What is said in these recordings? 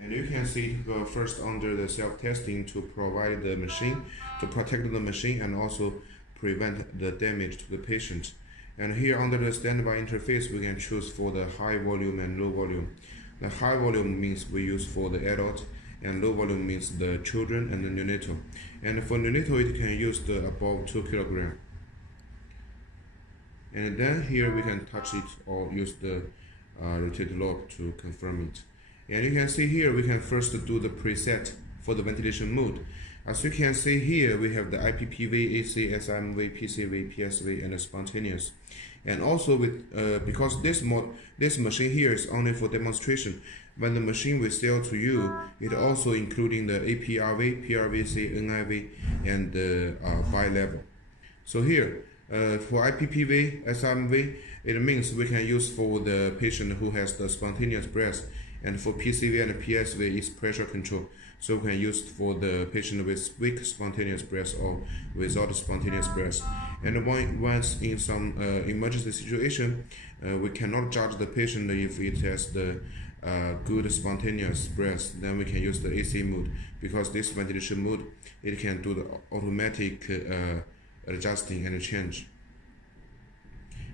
And you can see first under the self-testing to provide the machine, to protect the machine and also prevent the damage to the patient. And here under the standby interface, we can choose for the high volume and low volume. The high volume means we use for the adult, and low volume means the children and the neonatal. And for neonatal, it can use the above 2 kg. And then here we can touch it or use the rotate lock to confirm it. And you can see here we can first do the preset for the ventilation mode. As you can see here, we have the IPPV, AC, SIMV, PCV, PSV, and the spontaneous. And also with because this machine here is only for demonstration. When the machine will sell to you, it also including the APRV, PRVC, NIV, and the bi-level. So here for IPPV, SIMV, it means we can use for the patient who has the spontaneous breath. And for PCV and PSV is pressure control. So we can use for the patient with weak spontaneous breath or without spontaneous breath. And once in some emergency situation, we cannot judge the patient if it has the good spontaneous breath, then we can use the AC mode, because this ventilation mode, it can do the automatic adjusting and change.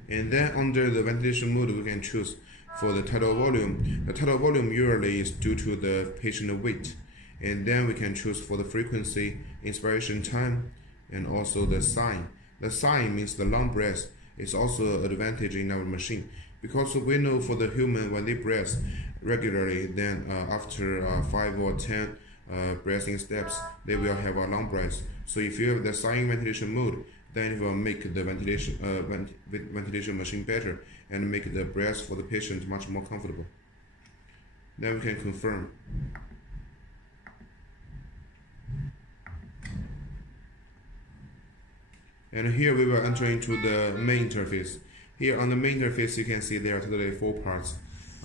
And then under the ventilation mode, we can choose for the tidal volume. The tidal volume usually is due to the patient weight. And then we can choose for the frequency, inspiration time, and also the sign. The sign means the long breath is also an advantage in our machine, because we know for the human when they breathe regularly, then after 5 or 10 breathing steps, they will have a long breath. So if you have the sign ventilation mode, then it will make the ventilation machine better and make the breath for the patient much more comfortable. Then we can confirm. And here we will enter into the main interface. Here on the main interface, you can see there are totally 4 parts.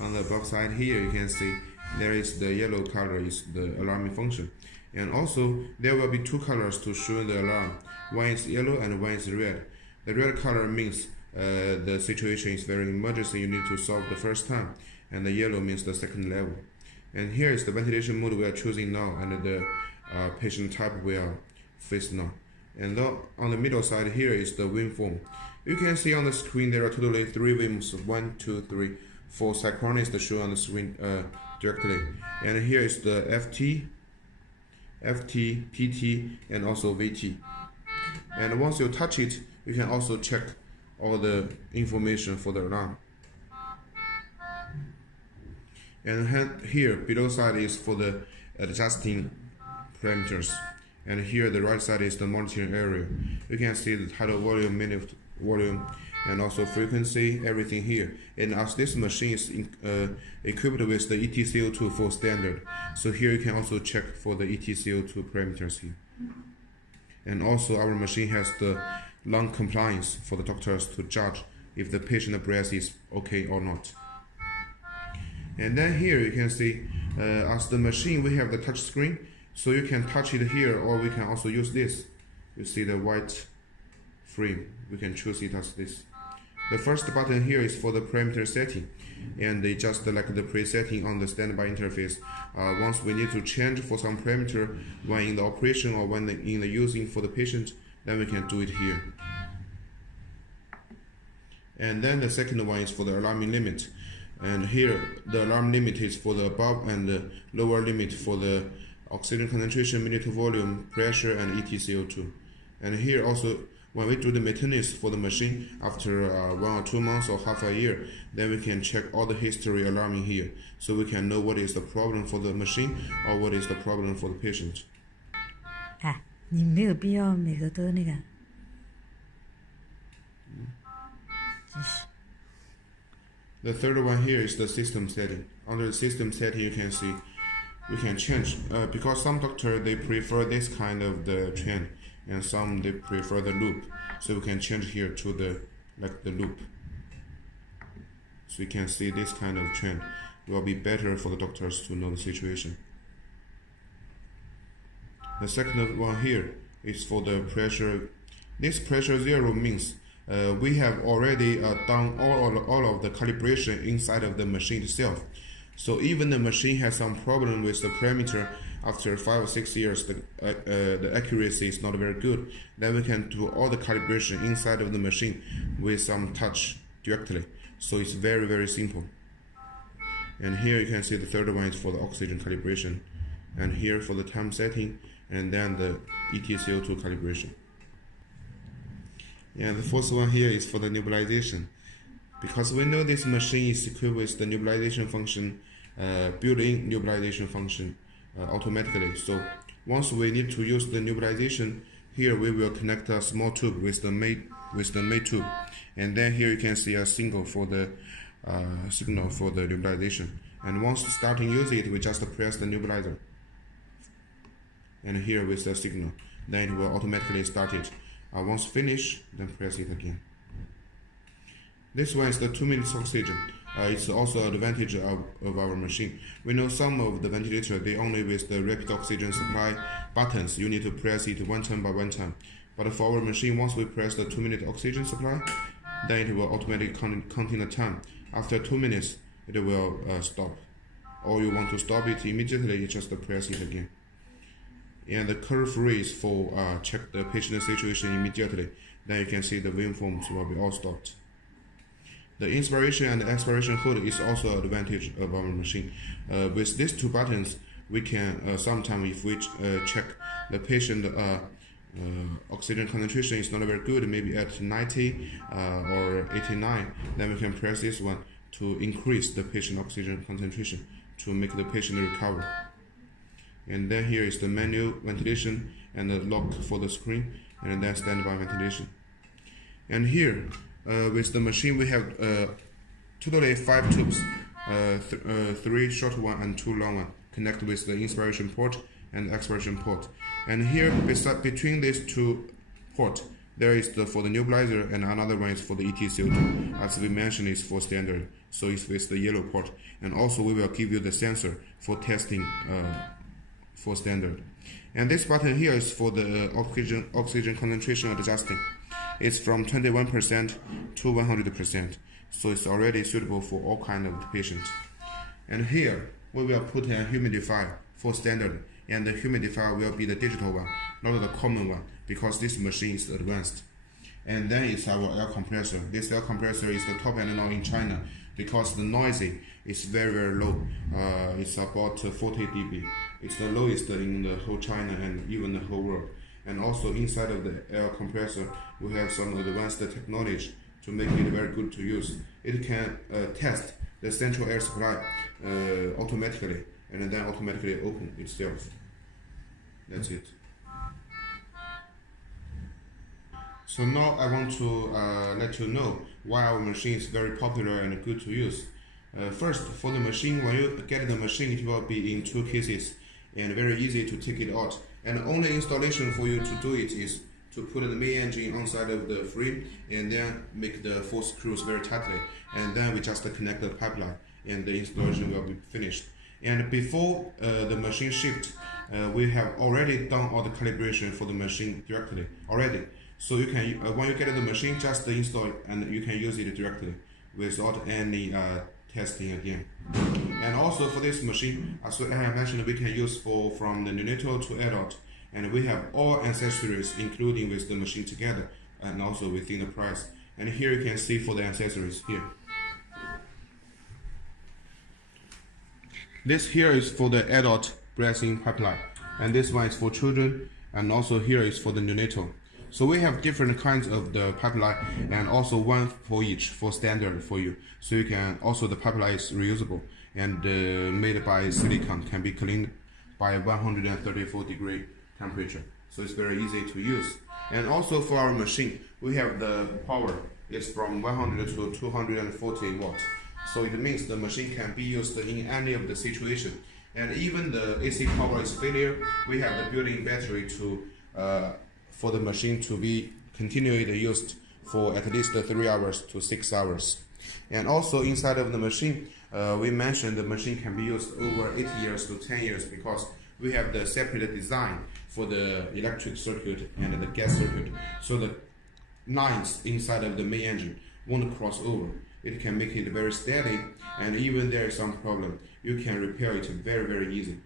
On the above side here, you can see there is the yellow color is the alarming function. And also there will be 2 colors to show the alarm. One is yellow and one is red. The red color means the situation is very emergency, you need to solve the first time. And the yellow means the second level. And here is the ventilation mode we are choosing now, and the patient type we are face now. And on the middle side here is the wind form. You can see on the screen there are totally 3 WIMs, 1, 2, 3, 4 synchronists shown on the screen directly. And here is the FT, PT, and also VT. And once you touch it, you can also check all the information for the alarm. And here below side is for the adjusting parameters. And here the right side is the monitoring area. You can see the tidal volume, minute volume, and also frequency, everything here. And as this machine is equipped with the ETCO2 full standard, so here you can also check for the ETCO2 parameters here. And also our machine has the lung compliance for the doctors to judge if the patient breath is okay or not. And then here you can see as the machine we have the touch screen, so you can touch it here, or we can also use this. You see the white frame, we can choose it as this. The first button here is for the parameter setting, and they just like the presetting on the standby interface. Once we need to change for some parameter when in the operation or when in the using for the patient, then we can do it here. And then the second one is for the alarming limit. And here the alarm limit is for the above and the lower limit for the oxygen concentration, minute volume, pressure, and ETCO2. And here also, when we do the maintenance for the machine after 1 or 2 months or half a year, then we can check all the history alarming here, so we can know what is the problem for the machine or what is the problem for the patient. 你没有必要每个都那个，真是。 The third one here is the system setting. Under the system setting, you can see we can change because some doctor they prefer this kind of the trend, and some they prefer the loop. So we can change here to the loop. So you can see this kind of trend will be better for the doctors to know the situation. The second one here is for the pressure. This pressure 0 means we have already done all of the calibration inside of the machine itself. So even the machine has some problem with the parameter, after 5 or 6 years, the accuracy is not very good. Then we can do all the calibration inside of the machine with some touch directly. So it's very, very simple. And here you can see the third one is for the oxygen calibration, and here for the time setting, and then the EtCO2 calibration. And the fourth one here is for the nebulization. Because we know this machine is equipped with the nebulization function, built-in nebulization function automatically. So once we need to use the nebulization, here we will connect a small tube with the main tube, and then here you can see a signal for the nebulization. And once starting using it, we just press the nebulizer, and here with the signal, then it will automatically start it. Once finished, then press it again. This one is the 2 minutes oxygen. It's also an advantage of our machine. We know some of the ventilator, they only with the rapid oxygen supply buttons, you need to press it one time by one time. But for our machine, once we press the 2 minute oxygen supply, then it will automatically counting the time. After 2 minutes, it will stop. Or you want to stop it immediately, you just press it again. And the curve raise for check the patient situation immediately. Then you can see the waveforms will be all stopped. The inspiration and expiration hold is also an advantage of our machine. With these two buttons, we can sometimes if we check the patient oxygen concentration is not very good, maybe at 90 or 89, then we can press this one to increase the patient oxygen concentration to make the patient recover. And then here is the manual ventilation and the lock for the screen, and then standby ventilation. And here with the machine we have totally 5 tubes, 3 short one and 2 long one, connected with the inspiration port and expiration port. And here between these 2 ports, there is for the nebulizer, and another one is for the EtCO2. As we mentioned, is for standard, so it's with the yellow port. And also we will give you the sensor for testing for standard. And this button here is for the oxygen concentration adjusting. It's from 21% to 100%, so it's already suitable for all kind of patients. And here we will put a humidifier for standard, and the humidifier will be the digital one, not the common one, because this machine is advanced. And then it's our air compressor. This air compressor is the top end now in China, because the noisy is very, very low. It's about 40 dB. It's the lowest in the whole China and even the whole world. And also inside of the air compressor, we have some advanced technology to make it very good to use. It can test the central air supply automatically, and then automatically open itself. That's it. So now I want to let you know why our machine is very popular and good to use. First, for the machine, when you get the machine, it will be in 2 cases and very easy to take it out. And the only installation for you to do it is to put the main engine on side of the frame, and then make the 4 screws very tightly, and then we just connect the pipeline, and the installation will be finished. And before the machine shipped, we have already done all the calibration for the machine directly already. So you can, when you get the machine, just install it, and you can use it directly without any testing again. And also for this machine, as I have mentioned, we can use from the neonatal to adult, and we have all accessories including with the machine together, and also within the price. And here you can see for the accessories here. This here is for the adult breathing pipeline, and this one is for children, and also here is for the neonatal. So we have different kinds of the pipeline, and also one for each for standard for you. So you can also, the pipeline is reusable and made by silicone, can be cleaned by 134 degree temperature. So it's very easy to use. And also for our machine, we have the power is from 100 to 240 watts. So it means the machine can be used in any of the situation. And even the AC power is failure, we have the built-in battery to for the machine to be continually used for at least 3 hours to 6 hours. And also inside of the machine, we mentioned the machine can be used over 8 years to 10 years, because we have the separate design for the electric circuit and the gas circuit. So the lines inside of the main engine won't cross over. it can make it very steady, and even there is some problem, you can repair it very easy.